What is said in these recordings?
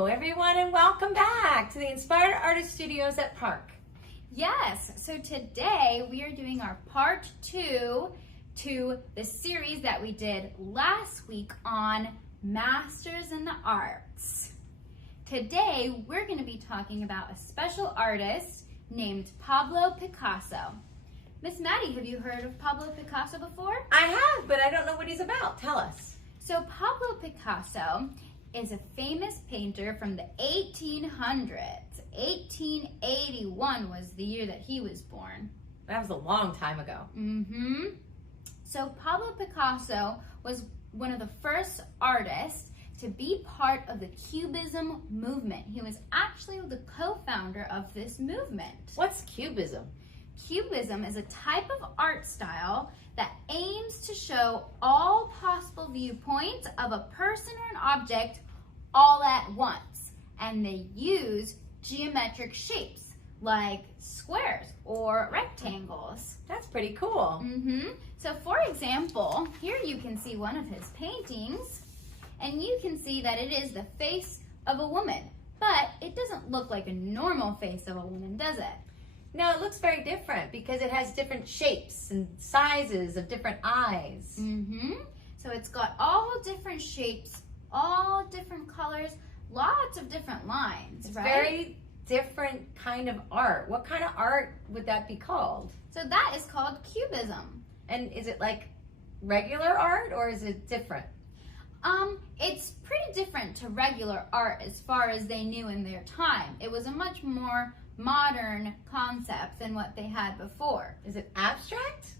Hello, everyone, and welcome back to the Inspired Artist Studios at Park. Yes, so today we are doing our part 2 to the series that we did last week on Masters in the Arts. Today we're going to be talking about a special artist named Pablo Picasso. Miss Maddie, have you heard of Pablo Picasso before? I have, but I don't know what he's about. Tell us. So Pablo Picasso is a famous painter from the 1800s. 1881 was the year that he was born. That was a long time ago. So Pablo Picasso was one of the first artists to be part of the Cubism movement. He was actually the co-founder of this movement. What's Cubism? Cubism is a type of art style that aims to show all possible viewpoints of a person or an object all at once. And they use geometric shapes like squares or rectangles. That's pretty cool. So for example, here you can see one of his paintings, and you can see that it is the face of a woman, but it doesn't look like a normal face of a woman, does it? No, it looks very different because it has different shapes and sizes of different eyes. So it's got all different shapes, all different colors, lots of different lines, It's right? very different kind of art. What kind of art would that be called? So that is called Cubism. And is it like regular art or is it different? It's pretty different to regular art as far as they knew in their time. It was a much more modern concept than what they had before. Is it abstract?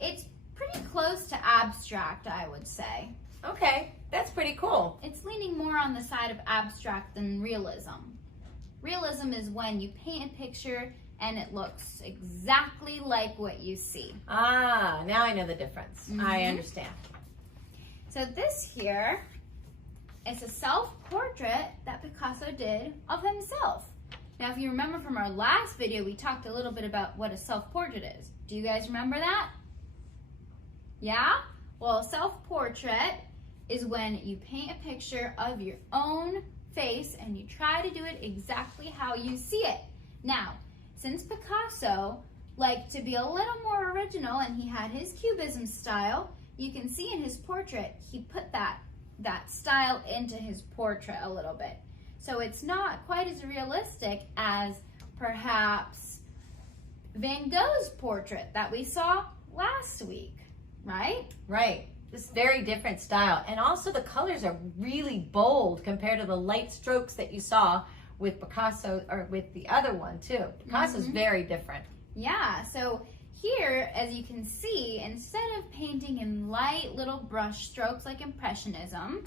It's pretty close to abstract, I would say. Okay, that's pretty cool. It's leaning more on the side of abstract than realism. Realism is when you paint a picture and it looks exactly like what you see. Ah, now I know the difference. I understand. So this here is a self-portrait that Picasso did of himself. Now, if you remember from our last video, we talked a little bit about what a self-portrait is. Do you guys remember that? Yeah? Well, a self-portrait is when you paint a picture of your own face and you try to do it exactly how you see it. Now, since Picasso liked to be a little more original and he had his Cubism style, you can see in his portrait, he put that style into his portrait a little bit. So it's not quite as realistic as perhaps Van Gogh's portrait that we saw last week, right? Right. This very different style. And also the colors are really bold compared to the light strokes that you saw with Picasso or with the other one too. Picasso's very different. Yeah, so here, as you can see, instead of painting in light little brush strokes like Impressionism,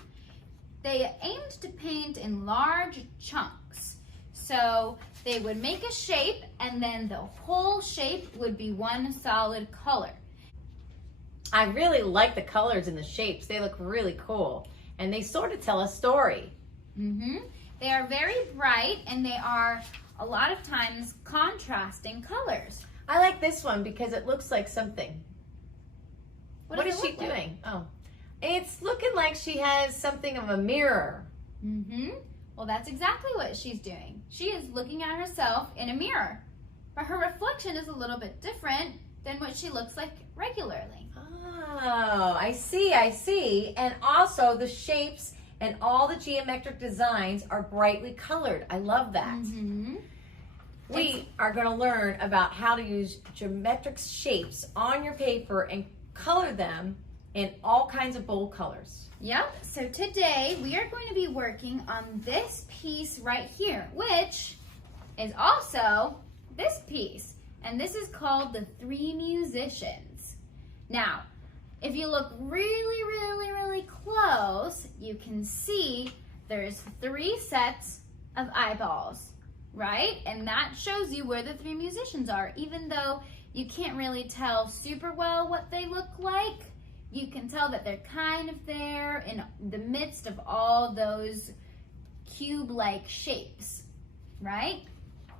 they aimed to paint in large chunks. So they would make a shape and then the whole shape would be one solid color. I really like the colors and the shapes. They look really cool. And they sort of tell a story. They are very bright and they are a lot of times contrasting colors. I like this one because it looks like something. What is does it she look like? doing? Oh, it's looking like she has something of a mirror. Well, that's exactly what she's doing. She is looking at herself in a mirror, but her reflection is a little bit different than what she looks like regularly. Oh, I see. And also the shapes and all the geometric designs are brightly colored. I love that. We are going to learn about how to use geometric shapes on your paper and color them in all kinds of bold colors. Yep, so today we are going to be working on this piece right here, which is also this piece. And this is called the Three Musicians. Now, if you look really close, you can see there's 3 sets of eyeballs, right? And that shows you where the 3 musicians are. Even though you can't really tell super well what they look like, you can tell that they're kind of there in the midst of all those cube-like shapes, right?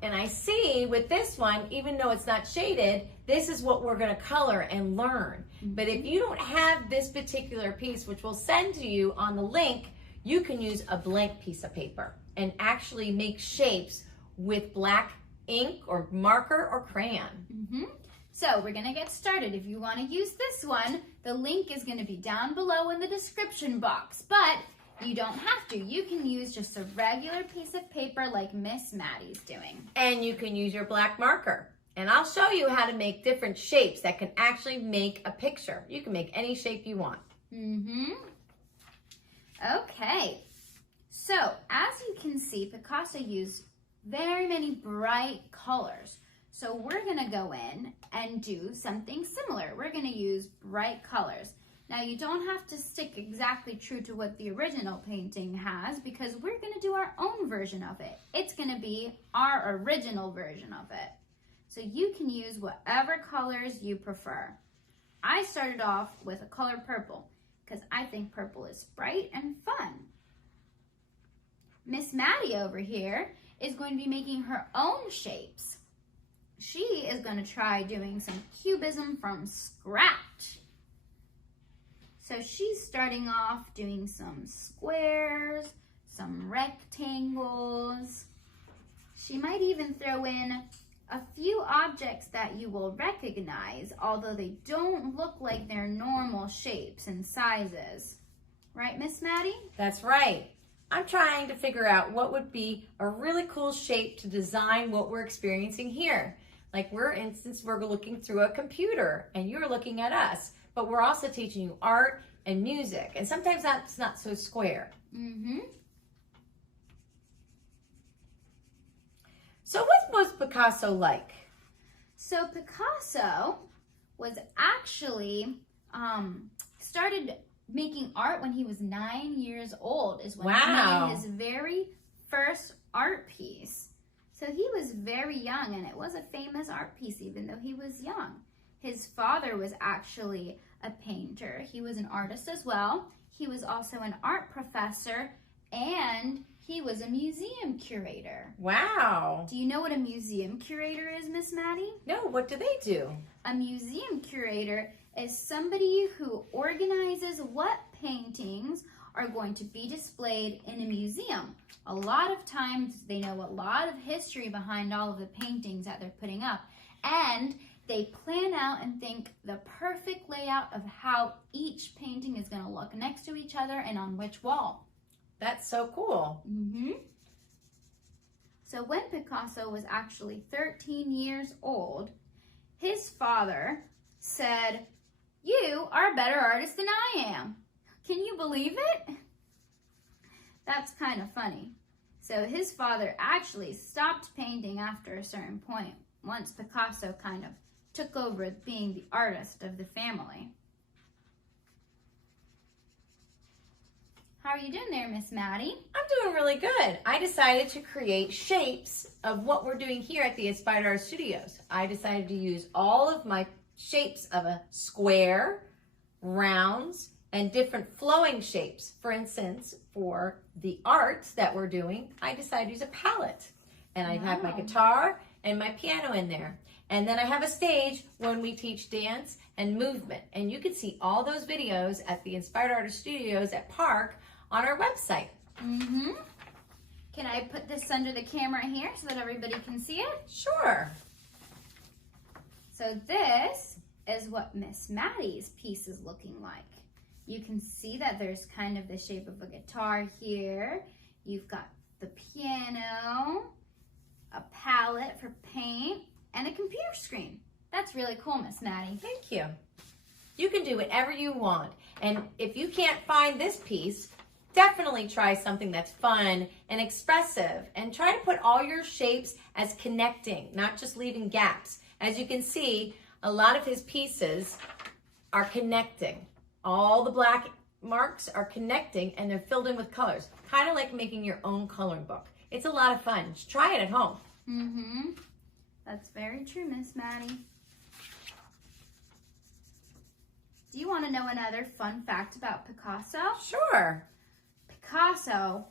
And I see with this one, even though it's not shaded, this is what we're going to color and learn. But if you don't have this particular piece, which we'll send to you on the link, you can use a blank piece of paper. and actually make shapes with black ink or marker or crayon. So we're gonna get started. If you want to use this one, the link is gonna be down below in the description box, but you don't have to. You can use just a regular piece of paper like Miss Maddie's doing. And you can use your black marker. And I'll show you how to make different shapes that can actually make a picture. You can make any shape you want. Okay, so as you can see, Picasso used very many bright colors. So we're gonna go in and do something similar. We're gonna use bright colors. Now you don't have to stick exactly true to what the original painting has because we're gonna do our own version of it. It's gonna be our original version of it. So you can use whatever colors you prefer. I started off with a color purple because I think purple is bright and fun. Miss Maddie over here is going to be making her own shapes. She is going to try doing some cubism from scratch. So she's starting off doing some squares, some rectangles. She might even throw in a few objects that you will recognize, although they don't look like their normal shapes and sizes. Right, Miss Maddie? That's right. I'm trying to figure out what would be a really cool shape to design what we're experiencing here. Like we're looking through a computer and you're looking at us, but we're also teaching you art and music. And sometimes that's not so square. So what was Picasso like? So Picasso was actually started making art when he was 9 years old is when he made his very first art piece. So he was very young and it was a famous art piece even though he was young. His father was actually a painter. He was an artist as well. He was also an art professor and he was a museum curator. Wow. Do you know what a museum curator is, Miss Maddie? No, what do they do? A museum curator is somebody who organizes what paintings are going to be displayed in a museum. A lot of times they know a lot of history behind all of the paintings that they're putting up, and they plan out and think the perfect layout of how each painting is going to look next to each other and on which wall. That's so cool. So when Picasso was actually 13 years old, his father said, "You are a better artist than I am." Can you believe it? That's kind of funny. So his father actually stopped painting after a certain point, once Picasso kind of took over being the artist of the family. How are you doing there, Miss Maddie? I'm doing really good. I decided to create shapes of what we're doing here at the Inspired Art Studios. I decided to use all of my shapes of a square, rounds, and different flowing shapes. For instance, for the arts that we're doing, I decided to use a palette. And I have my guitar and my piano in there. And then I have a stage when we teach dance and movement. And you can see all those videos at the Inspired Artist Studios at Park on our website. Can I put this under the camera here so that everybody can see it? Sure. So this is what Miss Maddie's piece is looking like. You can see that there's kind of the shape of a guitar here. You've got the piano, a palette for paint, and a computer screen. That's really cool, Miss Maddie. Thank you. You can do whatever you want. And if you can't find this piece, definitely try something that's fun and expressive. And try to put all your shapes as connecting, not just leaving gaps. As you can see, a lot of his pieces are connecting. All the black marks are connecting and they're filled in with colors. Kind of like making your own coloring book. It's a lot of fun. Just try it at home. That's very true, Miss Maddie. Do you want to know another fun fact about Picasso? Sure. Picasso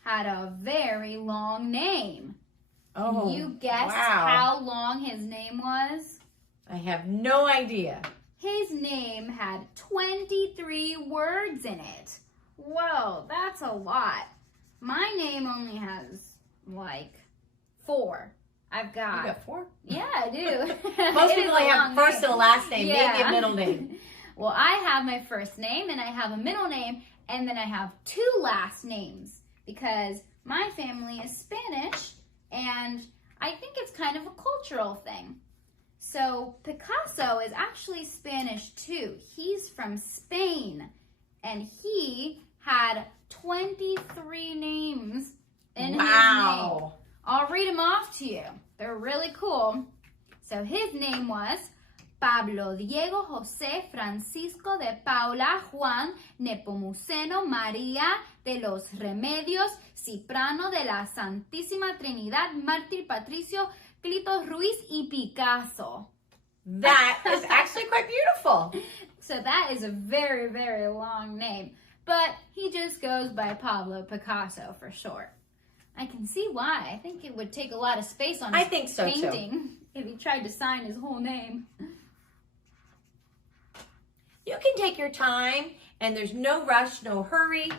had a very long name. Can you guess how long his name was? I have no idea. His name had 23 words in it. Whoa, that's a lot. My name only has like 4. I've got. You got 4? Yeah, I do. Most It is people a only have long a first name. and a last name, maybe Yeah. a middle name. Well, I have my first name and I have a middle name and then I have 2 last names because my family is Spanish and I think it's kind of a cultural thing. So Picasso is actually Spanish too. He's from Spain and he had 23 names in his name. I'll read them off to you. They're really cool. So his name was Pablo Diego José Francisco de Paula Juan Nepomuceno María de los Remedios Ciprano de la Santísima Trinidad Mártir Patricio Clito Ruiz y Picasso. That is actually quite beautiful. So that is a very, very long name. But he just goes by Pablo Picasso for short. I can see why. I think it would take a lot of space on his painting if he tried to sign his whole name. You can take your time and there's no rush, no hurry,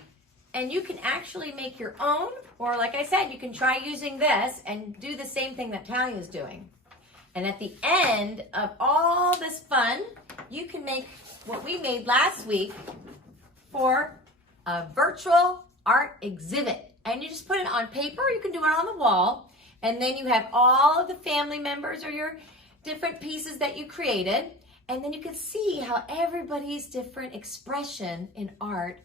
and you can actually make your own, or like I said, you can try using this and do the same thing that Talia is doing. And at the end of all this fun, you can make what we made last week for a virtual art exhibit. And you just put it on paper, you can do it on the wall, and then you have all of the family members or your different pieces that you created, and then you can see how everybody's different expression in art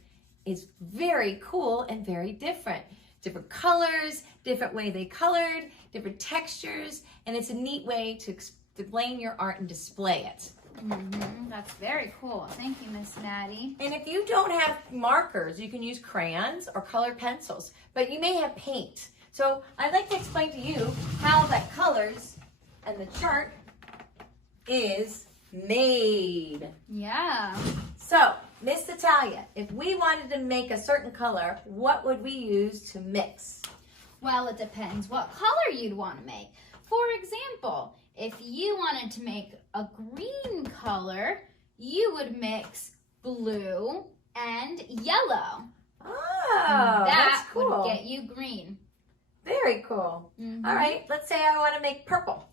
is very cool and very different. Different colors, different way they colored, different textures, and it's a neat way to explain your art and display it. That's very cool. Thank you, Miss Natty. And if you don't have markers, you can use crayons or colored pencils, but you may have paint. So I'd like to explain to you how that colors and the chart is made. Yeah. So, Miss Natalia, if we wanted to make a certain color, what would we use to mix? Well, it depends what color you'd want to make. For example, if you wanted to make a green color, you would mix blue and yellow. Oh, that's cool. That would get you green. Very cool. All right, let's say I want to make purple.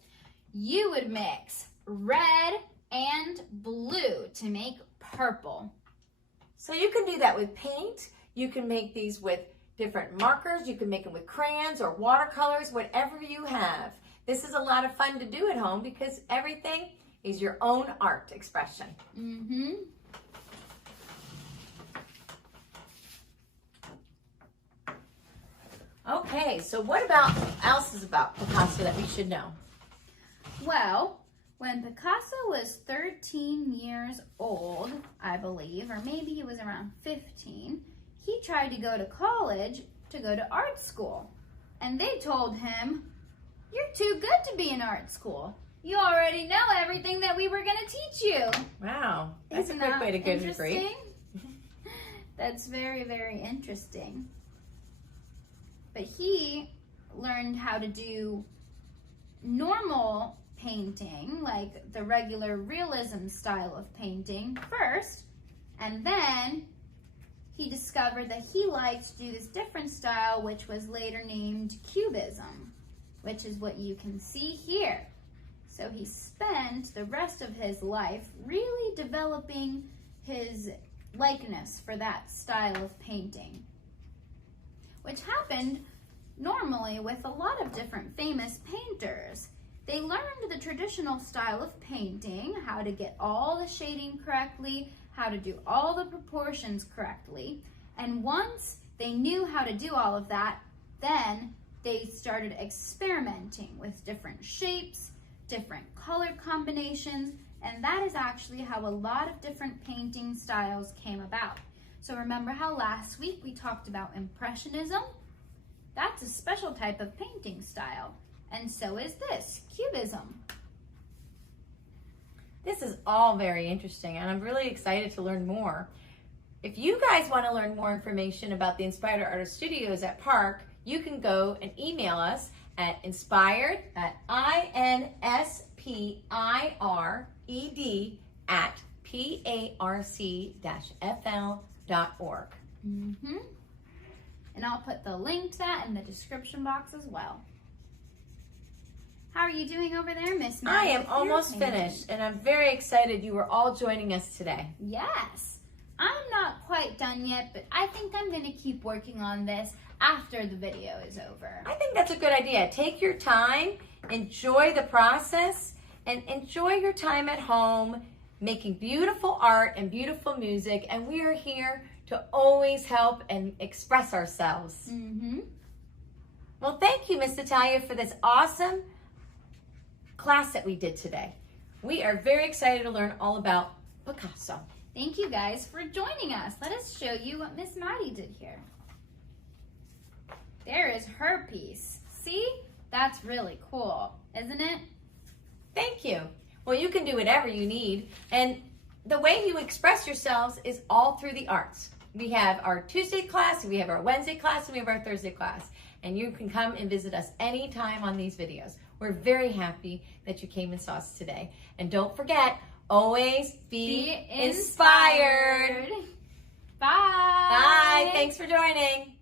You would mix red and blue to make purple. So you can do that with paint. You can make these with different markers. You can make them with crayons or watercolors, whatever you have. This is a lot of fun to do at home because everything is your own art expression. Okay, so what else is about Picasso that we should know? Well, when Picasso was 13 years old, I believe, or maybe he was around 15, he tried to go to college to go to art school. And they told him, "You're too good to be in art school. You already know everything that we were going to teach you." Wow, that's Isn't a quick that way to get a degree. interesting? That's very, very interesting. But he learned how to do normal painting, like the regular realism style of painting first, and then he discovered that he liked to do this different style, which was later named Cubism, which is what you can see here. So he spent the rest of his life really developing his likeness for that style of painting, which happened normally with a lot of different famous painters. They learned the traditional style of painting, how to get all the shading correctly, how to do all the proportions correctly, and once they knew how to do all of that, then they started experimenting with different shapes, different color combinations, and that is actually how a lot of different painting styles came about. So remember how last week we talked about Impressionism? That's a special type of painting style, and so is this, Cubism. This is all very interesting, and I'm really excited to learn more. If you guys want to learn more information about the Inspired Artist Studios at Park, you can go and email us at inspired@parc-fl.org. And I'll put the link to that in the description box as well. How are you doing over there, Miss Maddie? I am almost finished, and I'm very excited you were all joining us today. Yes. I'm not quite done yet, but I think I'm going to keep working on this after the video is over. I think that's a good idea. Take your time, enjoy the process, and enjoy your time at home making beautiful art and beautiful music, and we are here to always help and express ourselves. Well, thank you, Miss Natalia, for this awesome class that we did today. We are very excited to learn all about Picasso. Thank you guys for joining us. Let us show you what Miss Maddie did here. There is her piece. See? That's really cool, isn't it? Thank you. Well, you can do whatever you need, and the way you express yourselves is all through the arts. We have our Tuesday class, we have our Wednesday class, and we have our Thursday class, and you can come and visit us anytime on these videos. We're very happy that you came and saw us today. And don't forget, always be inspired. Bye. Bye. Thanks for joining.